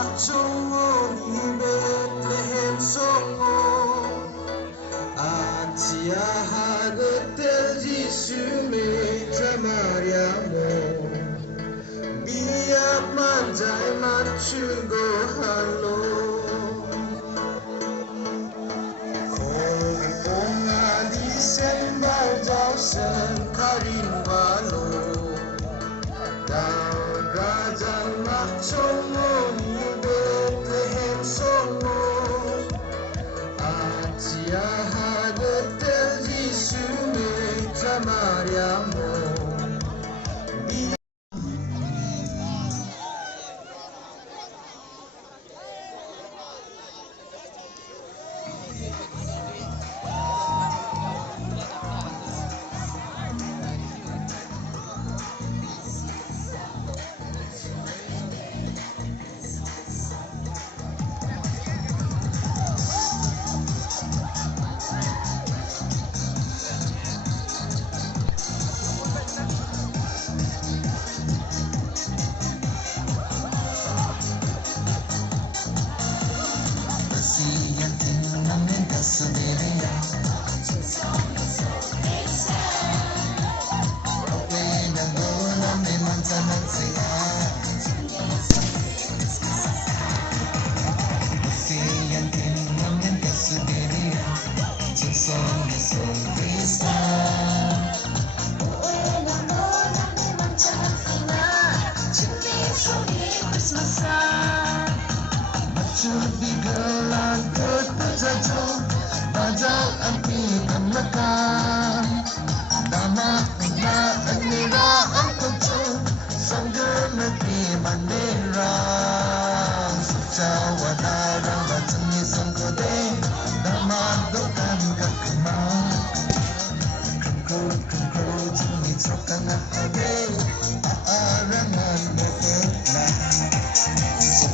machongo ni Bethlehem songo Atia hagatel Jésus meja Mariamo Biak manjai machugo halo Kogi ponga December jau sen karin walo Daud raja machongo ni Bethlehem songo Atia hagatel Jésus meja Mariamo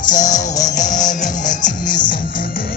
Sawadarang macam ni sangkade